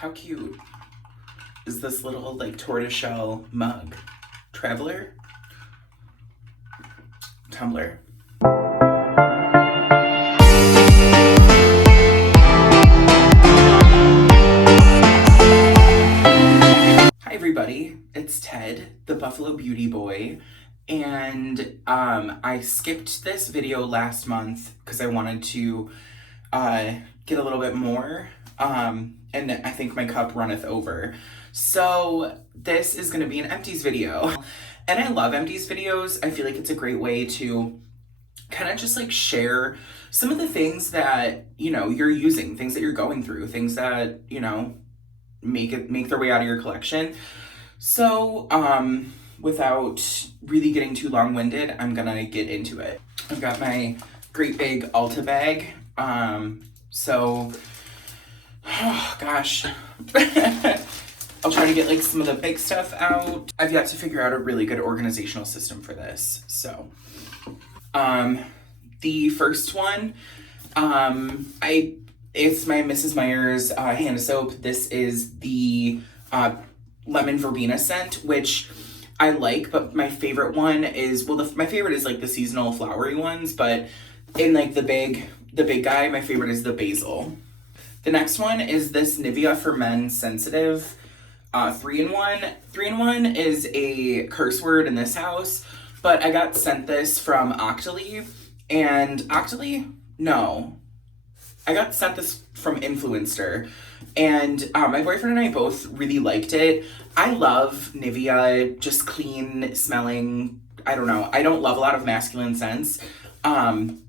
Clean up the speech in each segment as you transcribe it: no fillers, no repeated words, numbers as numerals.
How cute is this little like tortoiseshell mug? Traveler? Tumbler. Hi everybody, it's Ted, the Buffalo Beauty Boy, and I skipped this video last month because I wanted to get a little bit more, and I think my cup runneth over. So this is going to be an empties video, and I love empties videos. I feel like it's a great way to kind of just like share some of the things that, you know, you're using, things that you're going through, things that, you know, make their way out of your collection. So, without really getting too long-winded, I'm gonna get into it. I've got my great big Ulta bag. Oh gosh. I'll try to get like some of the big stuff out. I've yet to figure out a really good organizational system for this. So, the first one, it's my Mrs. Meyer's hand soap. This is the lemon verbena scent, which I like, but my favorite one is, well, my favorite is like the seasonal flowery ones, but in like the big guy, my favorite is the basil. The next one is this Nivea for Men Sensitive 3-in-1. 3-in-1 is a curse word in this house, but I got sent this from Octoly, and I got sent this from Influencer, and my boyfriend and I both really liked it. I love Nivea, just clean smelling. I don't know. I don't love a lot of masculine scents,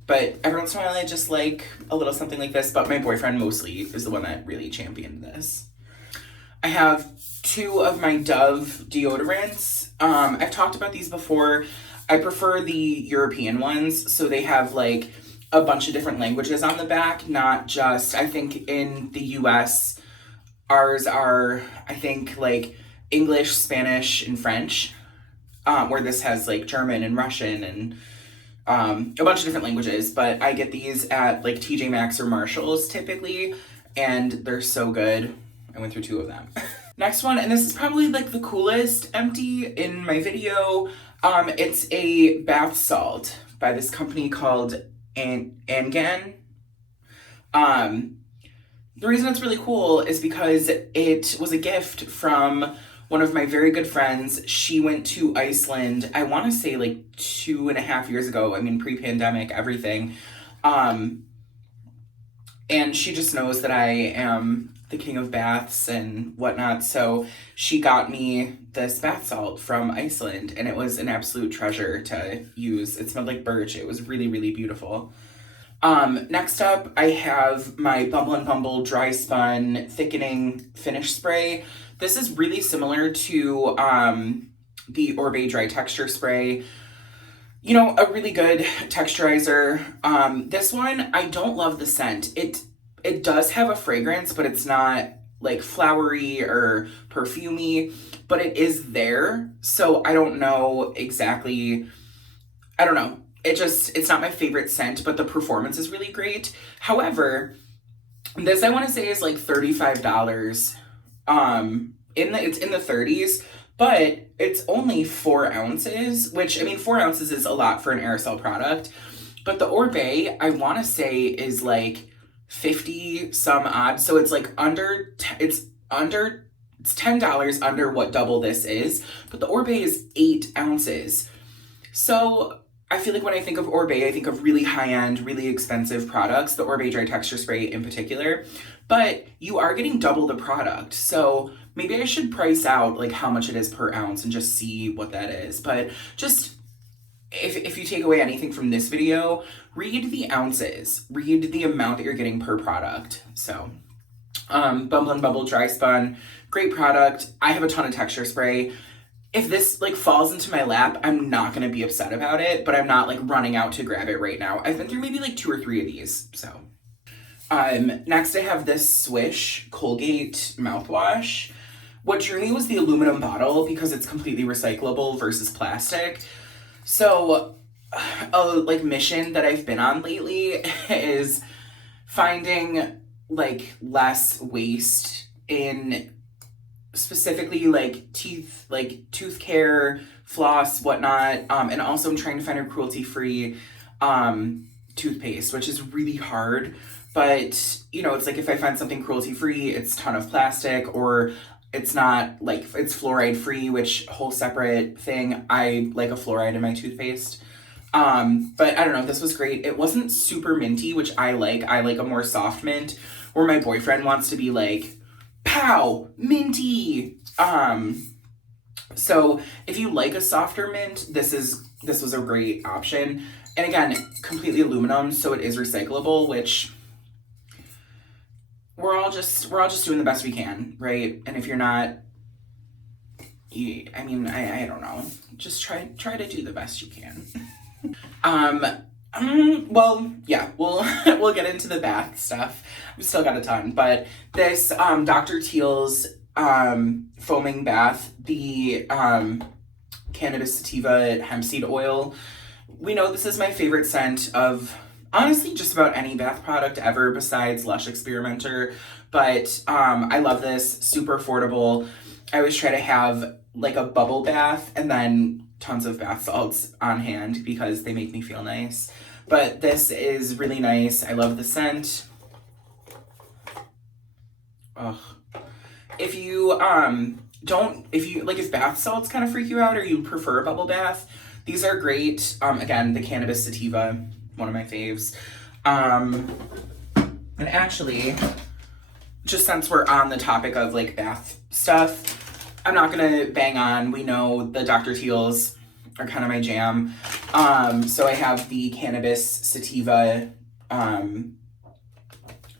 but every once in a while I just like a little something like this, but my boyfriend mostly is the one that really championed this. I have 2 of my Dove deodorants. I've talked about these before. I prefer the European ones, so they have like a bunch of different languages on the back, not just, I think in the US, ours are, I think, like English, Spanish, and French, where this has like German and Russian and a bunch of different languages, but I get these at like TJ Maxx or Marshall's typically, and they're so good. I went through 2 of them. Next one, and this is probably like the coolest empty in my video, it's a bath salt by this company called Angan. The reason it's really cool is because it was a gift from one of my very good friends. She went to Iceland, I want to say like 2.5 years ago. I mean, pre-pandemic, everything. And she just knows that I am the king of baths and whatnot. So she got me this bath salt from Iceland, and it was an absolute treasure to use. It smelled like birch. It was really, really beautiful. Next up, I have my Bumble Dry Spun Thickening Finish Spray. This is really similar to the Orbe Dry Texture Spray. You know, a really good texturizer. This one, I don't love the scent. It does have a fragrance, but it's not like flowery or perfumey, but it is there. So I don't know exactly, I don't know. It's not my favorite scent, but the performance is really great. However, this I want to say is like $35. It's in the 30s, but it's only 4 ounces, which, I mean, 4 ounces is a lot for an aerosol product. But the Orbe, I want to say, is like 50 some odd. So it's like it's $10 under what double this is. But the Orbe is 8 ounces. So I feel like when I think of Orbe, I think of really high-end, really expensive products, the Orbe Dry Texture Spray in particular, but you are getting double the product. So maybe I should price out like how much it is per ounce and just see what that is. But just, if you take away anything from this video, read the ounces, read the amount that you're getting per product. So, Bumble Dry Spun, great product. I have a ton of texture spray. If this like falls into my lap, I'm not going to be upset about it, but I'm not like running out to grab it right now. I've been through maybe like 2 or 3 of these. So, next I have this Swish Colgate mouthwash. What drew me was the aluminum bottle because it's completely recyclable versus plastic. So, a like mission that I've been on lately is finding like less waste in specifically like teeth, like tooth care, floss, whatnot. And also I'm trying to find a cruelty-free toothpaste, which is really hard. But, you know, it's like if I find something cruelty-free, it's a ton of plastic, or it's not, like, it's fluoride-free, which whole separate thing. I like a fluoride in my toothpaste. But I don't know, this was great. It wasn't super minty, which I like. I like a more soft mint, where my boyfriend wants to be like, pow, minty. So if you like a softer mint, this was a great option. And again, completely aluminum, so it is recyclable, which we're all just doing the best we can, right? And if you're not, I mean, I don't know. Just try to do the best you can. Well, yeah, we'll get into the bath stuff. We've still got a ton, but this Dr. Teals foaming bath, the cannabis sativa hemp seed oil. We know this is my favorite scent of honestly just about any bath product ever besides Lush Experimenter, but I love this. Super affordable. I always try to have like a bubble bath and then tons of bath salts on hand because they make me feel nice. But this is really nice. I love the scent. Ugh. If you if bath salts kind of freak you out or you prefer a bubble bath, these are great. Again, the cannabis sativa, one of my faves. And actually, just since we're on the topic of like bath stuff, I'm not gonna bang on. We know the Dr. Teals are kind of my jam. So I have the cannabis sativa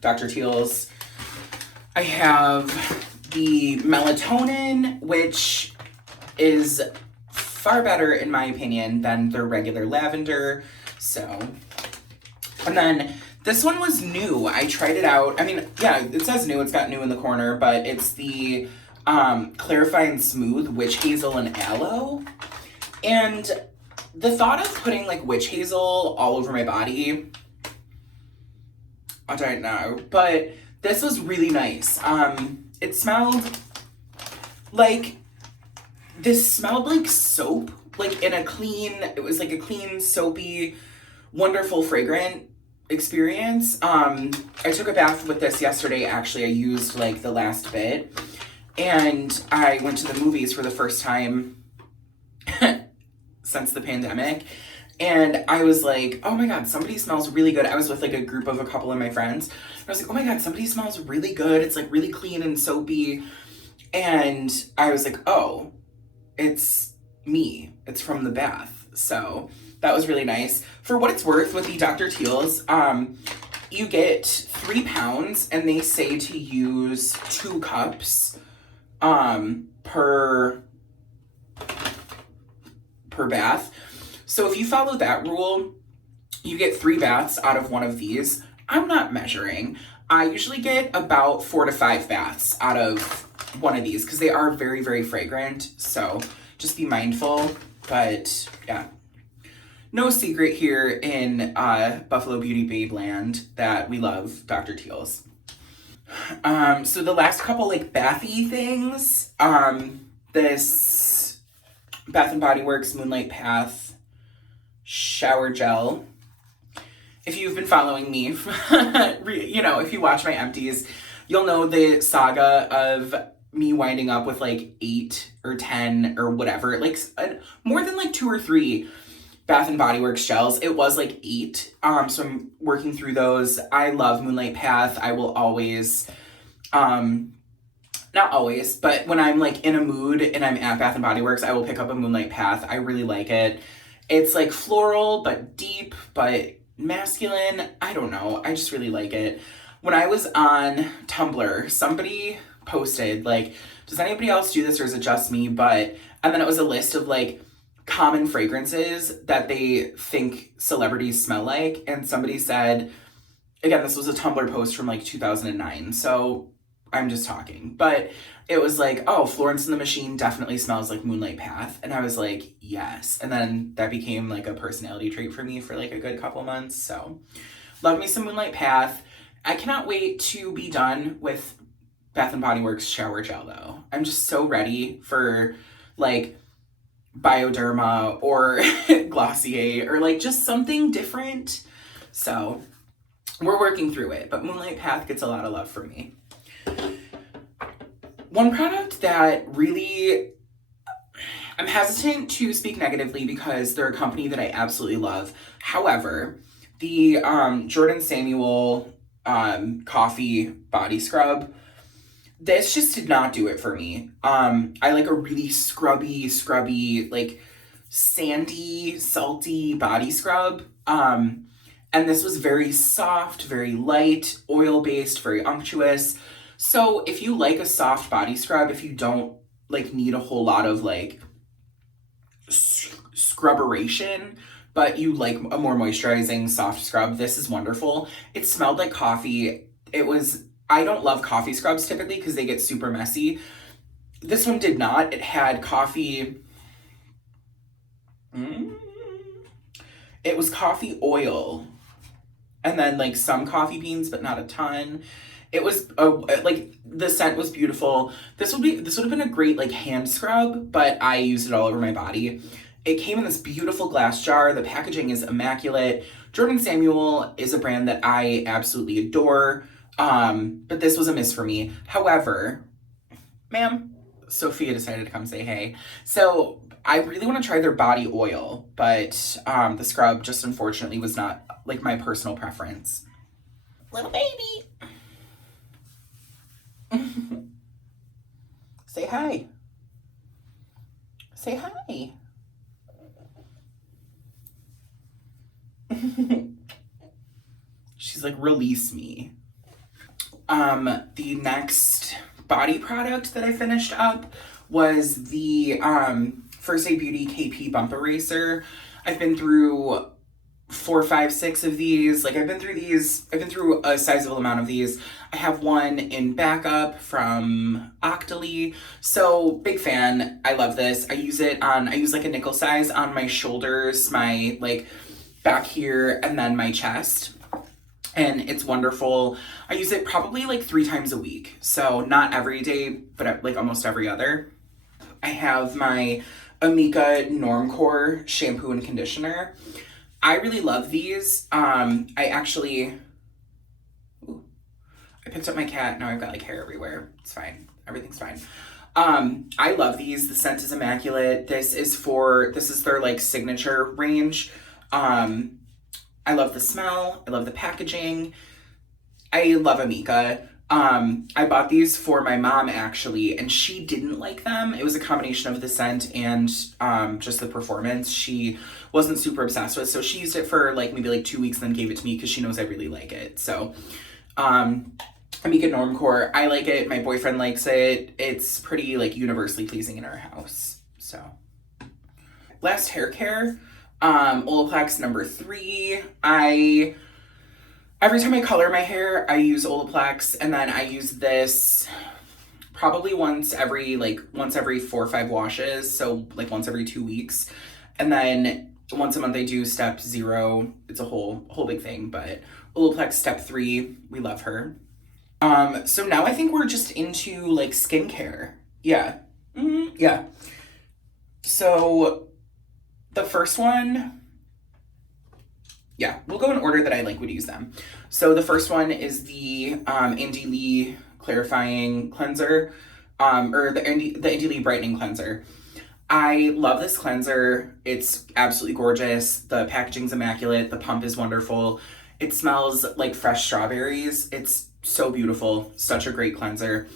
Dr. Teals. I have the melatonin, which is far better in my opinion than the regular lavender. So, and then this one was new. I tried it out. I mean, yeah, it says new. It's got new in the corner, but it's the Clarify and Smooth Witch Hazel and Aloe. And the thought of putting like witch hazel all over my body, I don't know, but this was really nice. It smelled like, this smelled like soap, like in a clean, it was like a clean, soapy, wonderful, fragrant experience. I took a bath with this yesterday, actually. I used like the last bit, and I went to the movies for the first time since the pandemic, and I was like, oh my god, somebody smells really good. I was with like a group of a couple of my friends. I was like, oh my god, somebody smells really good. It's like really clean and soapy. And I was like, oh, it's me. It's from the bath. So that was really nice. For what it's worth, with the Dr. Teals, you get 3 pounds, and they say to use 2 cups per bath. So if you follow that rule, you get 3 baths out of one of these. I'm not measuring. I usually get about 4 to 5 baths out of one of these because they are very, very fragrant. So just be mindful. But yeah, no secret here in Buffalo Beauty Babe land that we love Dr. Teals. So the last couple like bathy things, this Bath & Body Works Moonlight Path shower gel. If you've been following me, you know, if you watch my empties, you'll know the saga of me winding up with like 8 or 10 or whatever, like more than like 2 or 3 Bath & Body Works gels. It was like 8. So I'm working through those. I love Moonlight Path. I will always, not always, but when I'm like in a mood and I'm at Bath & Body Works, I will pick up a Moonlight Path. I really like it. It's like floral, but deep, but masculine. I don't know. I just really like it. When I was on Tumblr, somebody posted like, does anybody else do this or is it just me? And then it was a list of like common fragrances that they think celebrities smell like. And somebody said, again, this was a Tumblr post from like 2009. So I'm just talking, but it was like, oh, Florence and the Machine definitely smells like Moonlight Path. And I was like, yes. And then that became like a personality trait for me for like a good couple months. So love me some Moonlight Path. I cannot wait to be done with Bath and Body Works shower gel though. I'm just so ready for like Bioderma or Glossier or like just something different. So we're working through it, but Moonlight Path gets a lot of love from me. One product that really, I'm hesitant to speak negatively because they're a company that I absolutely love. However, the Jordan Samuel coffee body scrub, this just did not do it for me. I like a really scrubby, like sandy, salty body scrub. And this was very soft, very light, oil-based, very unctuous. So if you like a soft body scrub, if you don't like need a whole lot of like scrubberation, but you like a more moisturizing soft scrub, this is wonderful. It smelled like coffee. I don't love coffee scrubs typically because they get super messy. This one did not. It had coffee. It was coffee oil. And then like some coffee beans, but not a ton. It was like the scent was beautiful. This would have been a great like hand scrub, but I used it all over my body. It came in this beautiful glass jar. The packaging is immaculate. Jordan Samuel is a brand that I absolutely adore. But this was a miss for me. However, ma'am, Sophia decided to come say hey. So I really want to try their body oil, but the scrub just unfortunately was not like my personal preference. Little baby. Say hi. Say hi. She's like, release me. The next body product that I finished up was the First Aid Beauty KP Bump Eraser. I've been through 4, 5, 6 of these. Like I've been through a sizable amount of these. I have one in backup from Octoly. So big fan. I love this. I use like a nickel size on my shoulders, my like back here, and then my chest. And it's wonderful. I use it probably like 3 times a week. So not every day, but like almost every other. I have my Amika Normcore shampoo and conditioner. I really love these. I picked up my cat. Now I've got like hair everywhere. It's fine. Everything's fine. I love these. The scent is immaculate. This is their like signature range. I love the smell. I love the packaging. I love Amika. I bought these for my mom actually, and she didn't like them. It was a combination of the scent and just the performance. She wasn't super obsessed with, so she used it for like maybe like 2 weeks, then gave it to me because she knows I really like it. So, Amika Normcore, I like it. My boyfriend likes it. It's pretty like universally pleasing in our house. So, last hair care. Olaplex number 3. Every time I color my hair, I use Olaplex, and then I use this probably once every 4 or 5 washes, so like once every 2 weeks. And then once a month I do step 0. It's a whole big thing, but Olaplex step 3, we love her. So now I think we're just into like skincare. Yeah. Yeah. So the first one, yeah, we'll go in order that I like would use them. So the first one is the Indie Lee Clarifying Cleanser, or the Indie Lee Brightening Cleanser. I love this cleanser. It's absolutely gorgeous. The packaging's immaculate. The pump is wonderful. It smells like fresh strawberries. It's so beautiful. Such a great cleanser.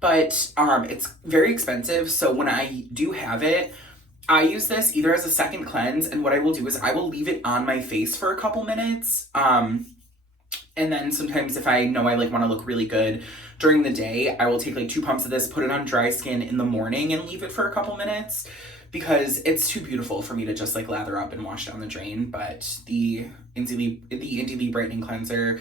But it's very expensive, so when I do have it, I use this either as a second cleanse, and what I will do is I will leave it on my face for a couple minutes. And then sometimes if I know I like want to look really good during the day, I will take like 2 pumps of this, put it on dry skin in the morning and leave it for a couple minutes because it's too beautiful for me to just like lather up and wash down the drain. But the Indie Lee Brightening Cleanser,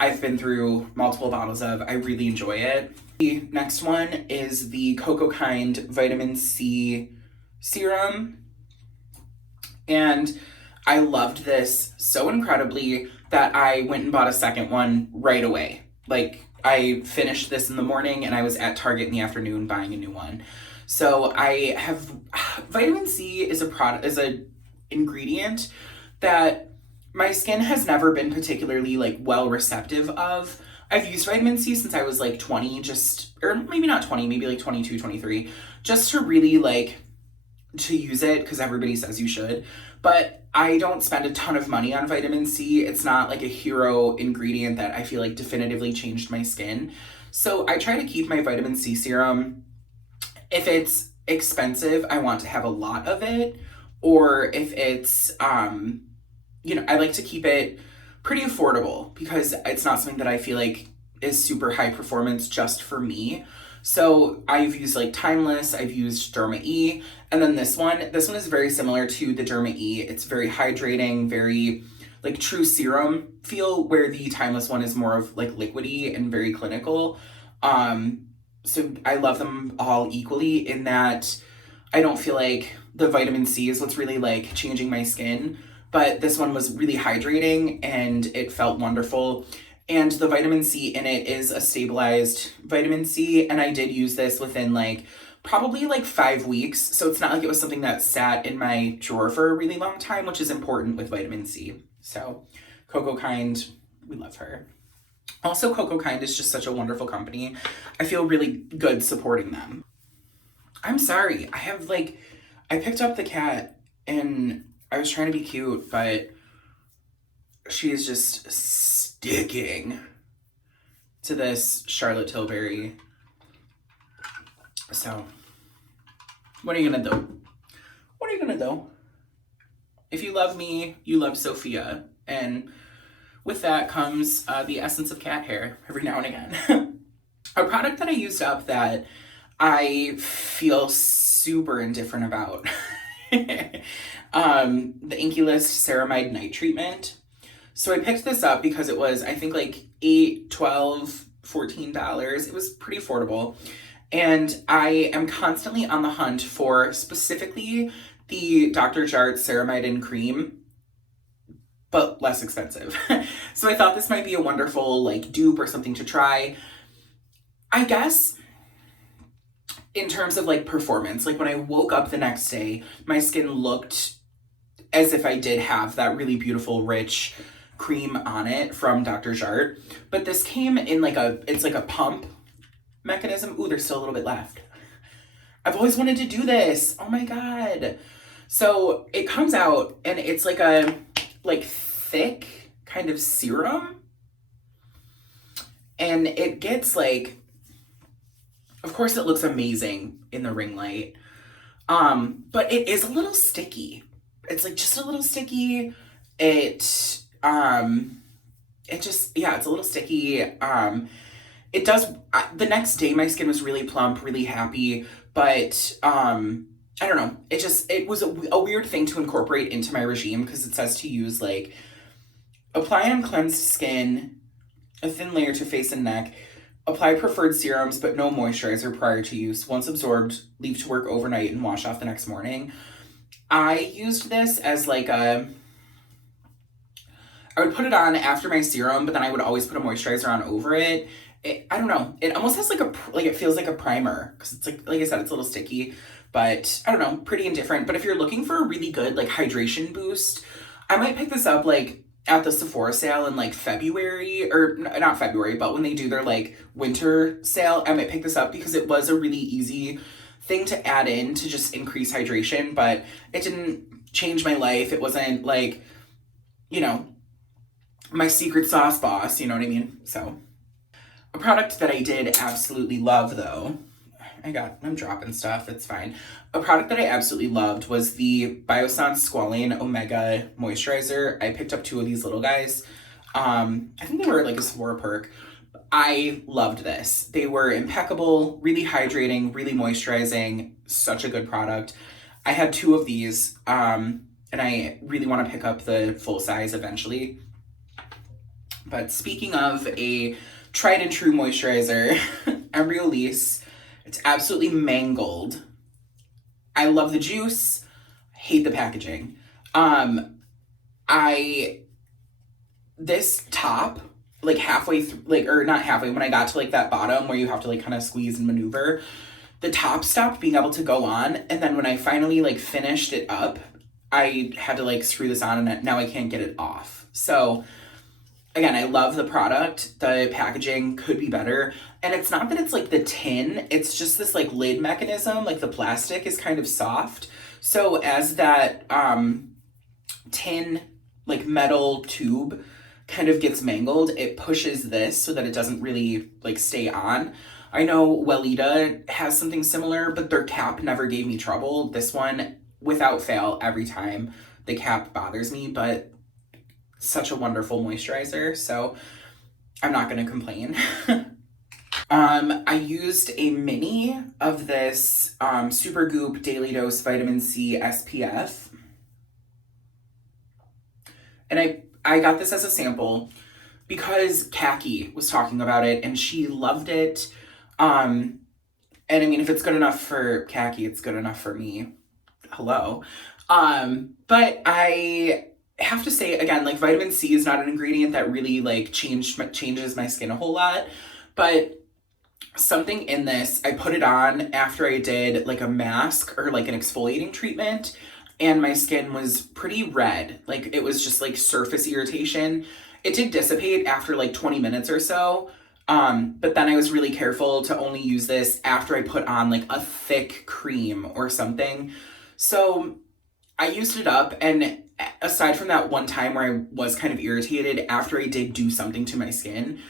I've been through multiple bottles of. I really enjoy it. The next one is the Cocoa Kind Vitamin C Serum, and I loved this so incredibly that I went and bought a second one right away. Like I finished this in the morning and I was at Target in the afternoon buying a new one. So I have vitamin C is a product, is a ingredient that my skin has never been particularly like well receptive of. I've used vitamin C since I was like 20, just, or maybe not 20, maybe like 22, 23, just to really like to use it because everybody says you should. But I don't spend a ton of money on vitamin C. It's not like a hero ingredient that I feel like definitively changed my skin. So I try to keep my vitamin C serum. If it's expensive, I want to have a lot of it. Or if it's, I like to keep it pretty affordable because it's not something that I feel like is super high performance just for me. So I've used like Timeless, I've used Derma E, and then this one is very similar to the Derma E. It's very hydrating, very like true serum feel, where the Timeless one is more of like liquidy and very clinical. So I love them all equally in that I don't feel like the vitamin C is what's really like changing my skin, but this one was really hydrating and it felt wonderful. And the vitamin C in it is a stabilized vitamin C, and I did use this within like probably like 5 weeks. So it's not like it was something that sat in my drawer for a really long time, which is important with vitamin C. So Coco Kind, we love her. Also, Coco Kind is just such a wonderful company. I feel really good supporting them. I'm sorry. I picked up the cat and I was trying to be cute, but she is just sticking to this Charlotte Tilbury. So, what are you gonna do? What are you gonna do? If you love me, you love Sophia. And with that comes the essence of cat hair every now and again. A product that I used up that I feel super indifferent about. The Inkey List Ceramide Night Treatment. So I picked this up because it was, I think, like $8, $12, $14. It was pretty affordable. And I am constantly on the hunt for specifically the Dr. Jart Ceramide and Cream, but less expensive. So I thought this might be a wonderful like dupe or something to try. I guess in terms of like performance, like when I woke up the next day, my skin looked as if I did have that really beautiful, rich cream on it from Dr. Jart. But this came in like it's like a pump mechanism. Ooh, there's still a little bit left. I've always wanted to do this. Oh my God. So it comes out and it's like a thick kind of serum. And it gets like, of course it looks amazing in the ring light. But it is a little sticky. It's like just a little sticky. It's a little sticky. It does, the next day my skin was really plump, really happy, but I don't know. It was a weird thing to incorporate into my regime because it says to use like apply on cleansed skin, a thin layer to face and neck, apply preferred serums but no moisturizer prior to use. Once absorbed, leave to work overnight and wash off the next morning. I used this as like I would put it on after my serum, but then I would always put a moisturizer on over it. I don't know. It almost has it feels like a primer because it's like I said, it's a little sticky, but I don't know, pretty indifferent. But if you're looking for a really good like hydration boost, I might pick this up like at the Sephora sale in like February, or not February, but when they do their like winter sale, I might pick this up because it was a really easy thing to add in to just increase hydration, but it didn't change my life. It wasn't like, my secret sauce boss, you know what I mean? So a product that I did absolutely love though, I'm dropping stuff, it's fine. A product that I absolutely loved was the Bioson Squalene Omega Moisturizer. I picked up 2 of these little guys. I think they were like a Sephora perk. I loved this. They were impeccable, really hydrating, really moisturizing, such a good product. I had 2 of these, and I really want to pick up the full size eventually. But speaking of a tried and true moisturizer, Embryolisse, it's absolutely mangled. I love the juice, hate the packaging. This top like halfway through, like, or not halfway, when I got to like that bottom where you have to like kind of squeeze and maneuver, the top stopped being able to go on. And then when I finally like finished it up, I had to like screw this on and now I can't get it off. So again, I love the product. The packaging could be better. And it's not that it's like the tin, it's just this like lid mechanism, like the plastic is kind of soft. So as that tin, like metal tube kind of gets mangled, it pushes this so that it doesn't really like stay on. I know Weleda has something similar, but their cap never gave me trouble. This one, without fail, every time the cap bothers me, but such a wonderful moisturizer, so I'm not gonna complain. I used a mini of this Supergoop Daily Dose Vitamin C SPF. And I got this as a sample because Khaki was talking about it and she loved it. And I mean, if it's good enough for Khaki, it's good enough for me. Hello. But I have to say, again, like vitamin C is not an ingredient that really like changes my skin a whole lot. But something in this, I put it on after I did like a mask or like an exfoliating treatment, and my skin was pretty red. Like it was just like surface irritation. It did dissipate after like 20 minutes or so. But then I was really careful to only use this after I put on like a thick cream or something. So I used it up, and aside from that one time where I was kind of irritated after I did do something to my skin,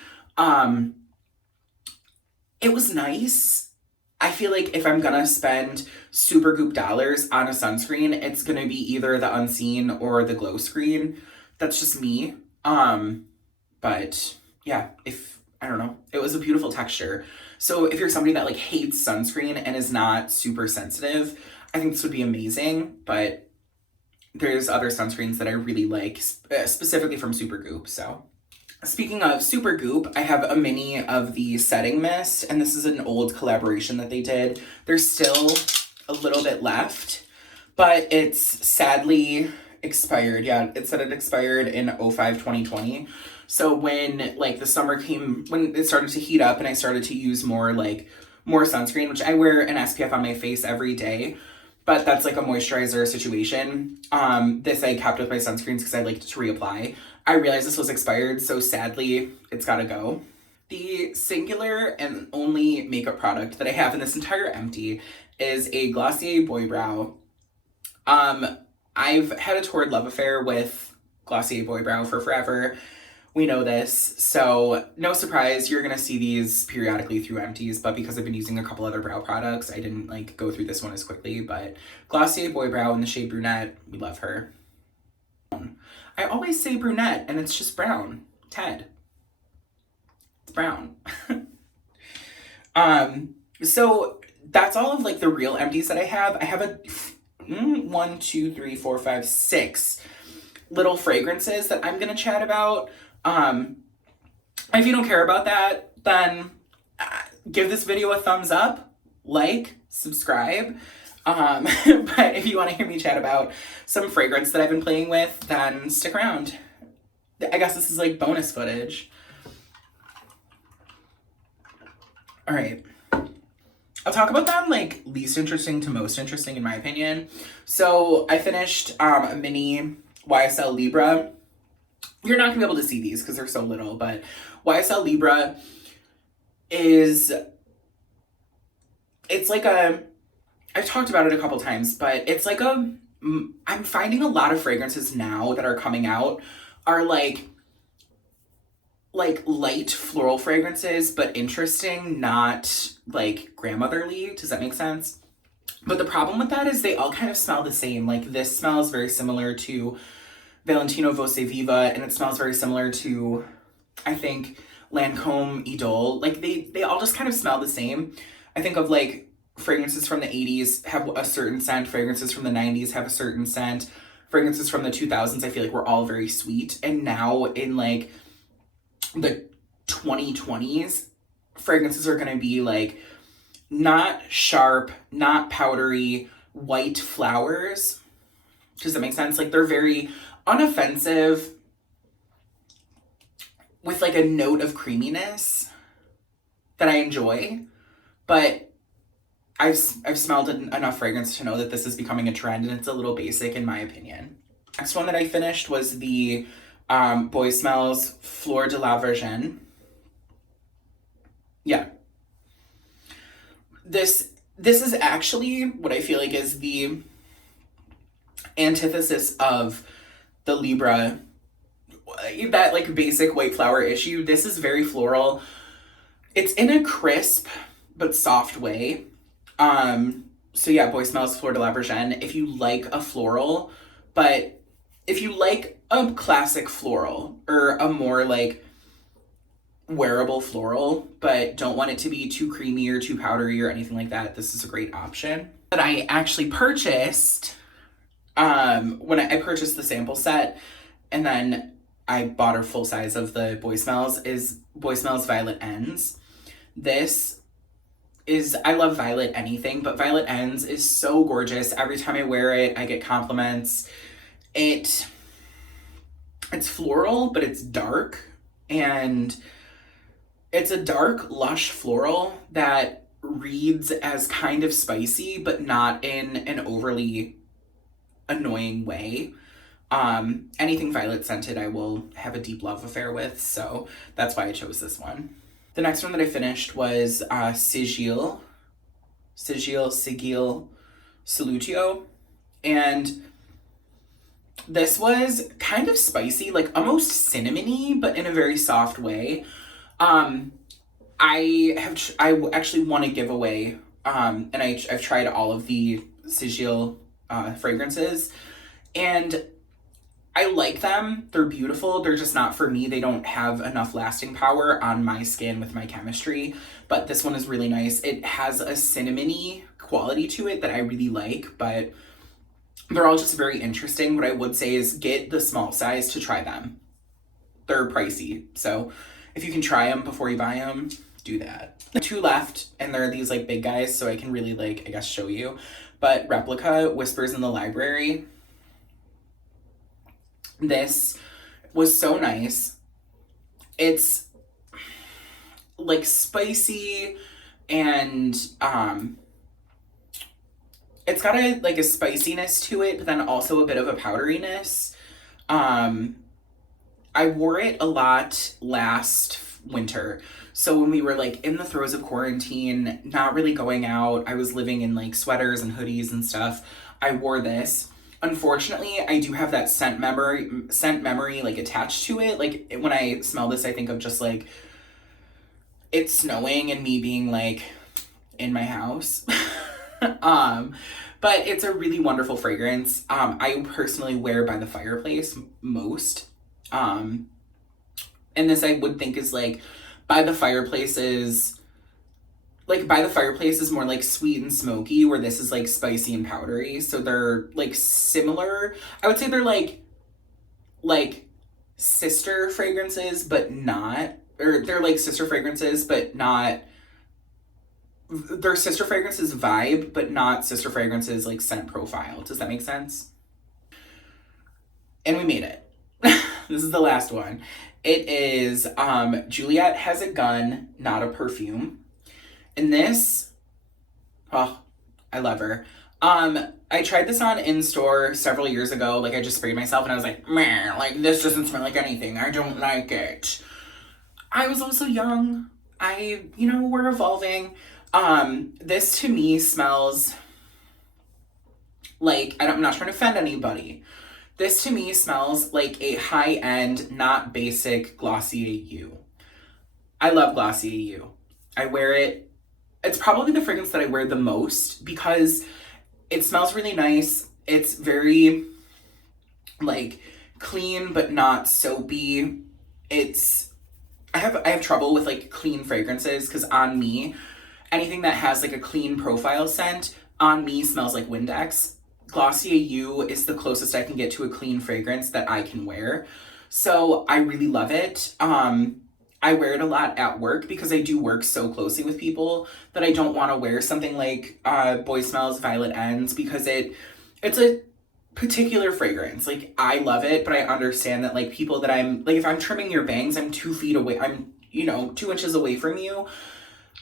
it was nice. I feel like if I'm gonna spend Supergoop dollars on a sunscreen, it's gonna be either the Unseen or the Glow Screen. That's just me. But yeah, I don't know, it was a beautiful texture. So if you're somebody that like hates sunscreen and is not super sensitive, I think this would be amazing. But there's other sunscreens that I really like, specifically from Supergoop, so. Speaking of Supergoop, I have a mini of the setting mist, and this is an old collaboration that they did. There's still a little bit left, but it's sadly expired. Yeah, it said it expired in 05/2020. So when like the summer came, when it started to heat up and I started to use more sunscreen, which I wear an SPF on my face every day, but that's like a moisturizer situation. This I kept with my sunscreens because I like to reapply. I realized this was expired, so sadly, it's gotta go. The singular and only makeup product that I have in this entire empty is a Glossier Boy Brow. I've had a torrid love affair with Glossier Boy Brow for forever. We know this, so no surprise, you're gonna see these periodically through empties, but because I've been using a couple other brow products, I didn't like go through this one as quickly, but Glossier Boy Brow in the shade Brunette, we love her. I always say brunette, and it's just brown. Ted. It's brown. So that's all of like the real empties that I have. I have a 1, 2, 3, 4, 5, 6 little fragrances that I'm gonna chat about. If you don't care about that, then give this video a thumbs up, like, subscribe. But if you want to hear me chat about some fragrance that I've been playing with, then stick around. I guess this is like bonus footage. All right. I'll talk about them like least interesting to most interesting in my opinion. So I finished a mini YSL Libra. You're not gonna be able to see these because they're so little, but YSL Libra is, it's like a, I've talked about it a couple times, but it's like I'm finding a lot of fragrances now that are coming out are like light floral fragrances, but interesting, not like grandmotherly. Does that make sense? But the problem with that is they all kind of smell the same. Like this smells very similar to Valentino Voce Viva, and it smells very similar to, I think, Lancome Idole. Like they all just kind of smell the same. I think of like fragrances from the 80s have a certain scent, fragrances from the 90s have a certain scent, fragrances from the 2000s I feel like were all very sweet, and now in like the 2020s, fragrances are going to be like not sharp, not powdery, white flowers. Does that make sense? Like they're very unoffensive with like a note of creaminess that I enjoy, but I've smelled enough fragrance to know that this is becoming a trend, and it's a little basic in my opinion. Next one that I finished was the Boy Smells Fleur de la Virgin. Yeah. This is actually what I feel like is the antithesis of the Libra, that like basic white flower issue. This is very floral. It's in a crisp but soft way. So yeah, Boy Smells Fleur de la Virgin. If you like a floral, but if you like a classic floral or a more like wearable floral, but don't want it to be too creamy or too powdery or anything like that, this is a great option. That I actually purchased when I purchased the sample set, and then I bought a full size of the Boy Smells, is Boy Smells Violet Ends. This is, I love Violet anything, but Violet Ends is so gorgeous. Every time I wear it, I get compliments. It's floral, but it's dark, and it's a dark, lush floral that reads as kind of spicy, but not in an overly annoying way. Anything violet scented I will have a deep love affair with, so that's why I chose this one. The next one that I finished was Sigil Salutio, and this was kind of spicy, like almost cinnamony, but in a very soft way. I actually won a giveaway, and I've tried all of the Sigil fragrances, and I like them. They're beautiful. They're just not for me. They don't have enough lasting power on my skin with my chemistry, but this one is really nice. It has a cinnamony quality to it that I really like, but they're all just very interesting. What I would say is get the small size to try them. They're pricey, so if you can try them before you buy them, do that. 2 left, and they're these like big guys, so I can really like, I guess, show you. But Replica Whispers in the Library. This was so nice. It's like spicy, and it's got a spiciness to it, but then also a bit of a powderiness. I wore it a lot last winter. So when we were like in the throes of quarantine, not really going out, I was living in like sweaters and hoodies and stuff, I wore this. Unfortunately, I do have that scent memory like attached to it. Like when I smell this, I think of just like it snowing and me being like in my house. But it's a really wonderful fragrance. I personally wear By the Fireplace most. And this I would think is like By the Fireplace is more like sweet and smoky, where this is like spicy and powdery. So they're like similar. I would say they're like sister fragrances, but not, or they're like sister fragrances, but not, they're sister fragrances vibe, but not sister fragrances like scent profile. Does that make sense? And we made it. This is the last one. It is Juliet Has a Gun, Not a Perfume. And this, oh, I love her. I tried this on in store several years ago. Like I just sprayed myself and I was like, man, like this doesn't smell like anything. I don't like it. I was also young. We're evolving. This to me smells like, I'm not trying to offend anybody. This to me smells like a high-end, not basic Glossier U. I love Glossier U. I wear it. It's probably the fragrance that I wear the most because it smells really nice. It's very like clean but not soapy. I have trouble with like clean fragrances because on me, anything that has like a clean profile scent on me smells like Windex. Glossier U is the closest I can get to a clean fragrance that I can wear. So I really love it. I wear it a lot at work because I do work so closely with people that I don't want to wear something like Boy Smells Violet Ends because it's a particular fragrance. Like, I love it, but I understand that, like, people that I'm, like, if I'm trimming your bangs, I'm 2 feet away. I'm, 2 inches away from you.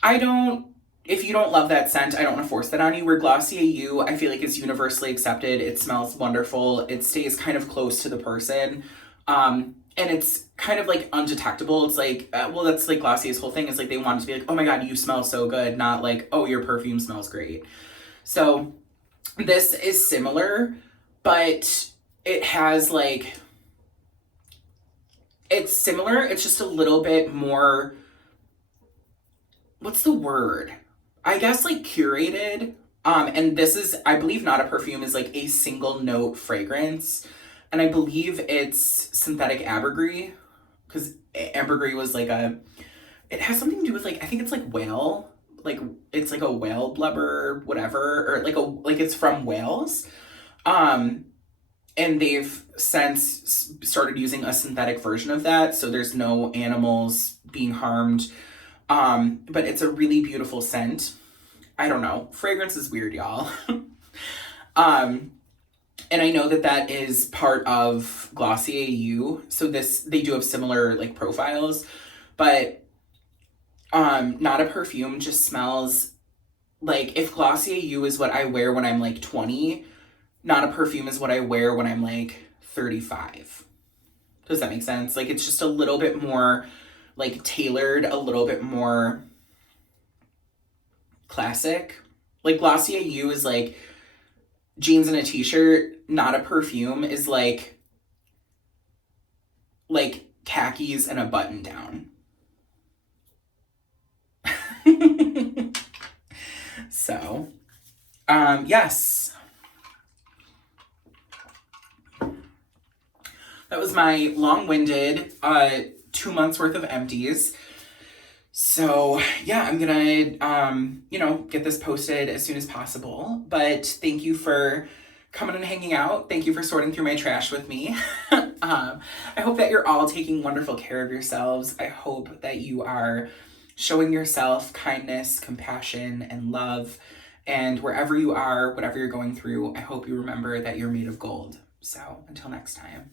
If you don't love that scent, I don't want to force that on you. Where Glossier You, I feel like is universally accepted. It smells wonderful. It stays kind of close to the person. And it's kind of like undetectable. It's like, that's like Glossier's whole thing is like they want it to be like, oh my God, you smell so good. Not like, oh, your perfume smells great. So this is similar, but it has like, it's similar. It's just a little bit more, what's the word? I guess like curated. And this is, I believe, not a perfume, is like a single note fragrance. And I believe it's synthetic ambergris, because ambergris was like it has something to do with like, I think it's like whale, like it's like a whale blubber, whatever, or like it's from whales. And they've since started using a synthetic version of that, so there's no animals being harmed. But it's a really beautiful scent. I don't know. Fragrance is weird, y'all. And I know that that is part of Glossier You. So they do have similar like profiles, but not a perfume, just smells like, if Glossier You is what I wear when I'm like 20, not a perfume is what I wear when I'm like 35. Does that make sense? Like, it's just a little bit more like tailored, a little bit more classic. Like Glossier You is like jeans and a t-shirt. Not a perfume is like khakis and a button down. So, yes. That was my long-winded 2 months worth of empties. So yeah, I'm gonna, get this posted as soon as possible. But thank you for coming and hanging out. Thank you for sorting through my trash with me. I hope that you're all taking wonderful care of yourselves. I hope that you are showing yourself kindness, compassion, and love. And wherever you are, whatever you're going through, I hope you remember that you're made of gold. So until next time.